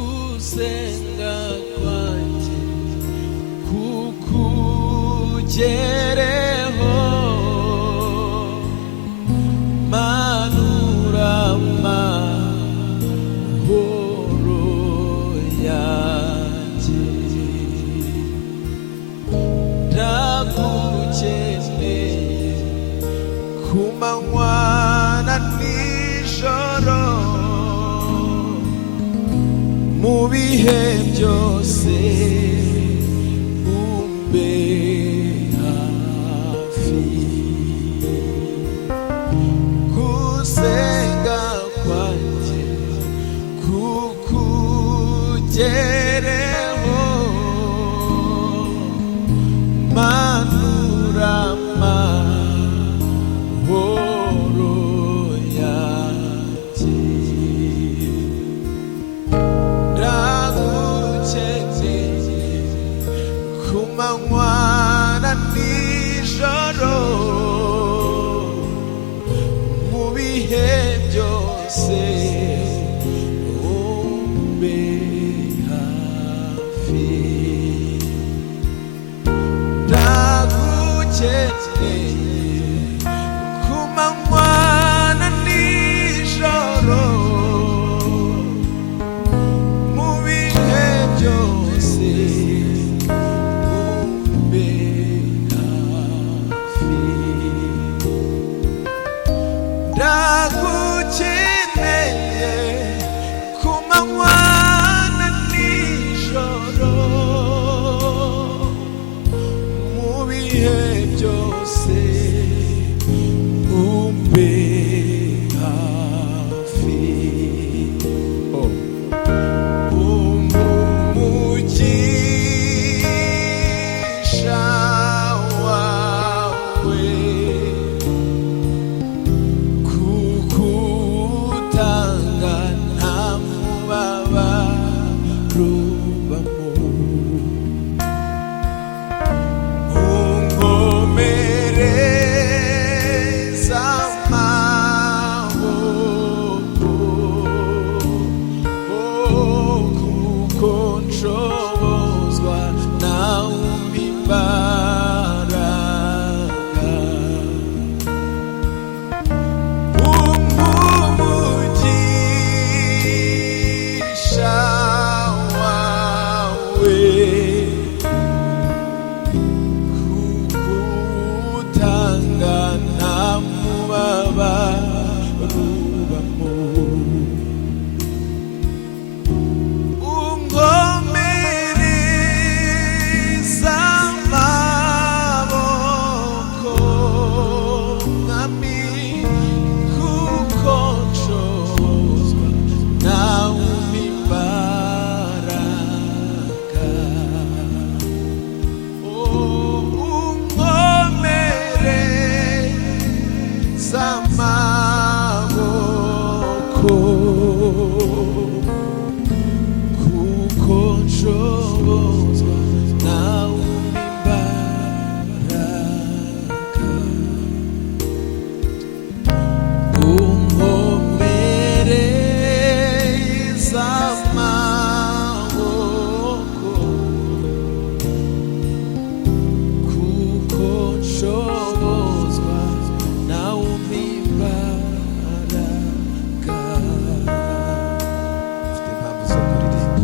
gusenga kwanjye kukugereho, manura amahoro yanjye. Ndagukeneye ku manywa na nijoro, mu bihe byose umbe hafi. Gusenga kwanjye kukugereho, manura amahoro yanjye. Ndagukeneye ku manywa na nijoro, mu bihe byose umbe hafi. Ndagukeneye ku manywa na nijoro, mu bihe byose umbe hafi. Ndagukeneye ku manywa na nijoro, mu bihe byose umbe hafi. Umugisha wawe kukutanga nta mubabaro ubamo. Unkomereza amaboko, kuko nshobozwa nawe umpa imbaraga. Umugisha wawe kukutanga nta mubabaro ubamo. Unkomereza amaboko, mwami, kuko nshobozwa nawe umpa imbaraga. Unkomereza amaboko, kuko nshobozwa nawe umpa imbaraga. Unkomereza amaboko, kuko nshobozwa nawe umpa imbaraga. Ufite impamvu zo kuririmba.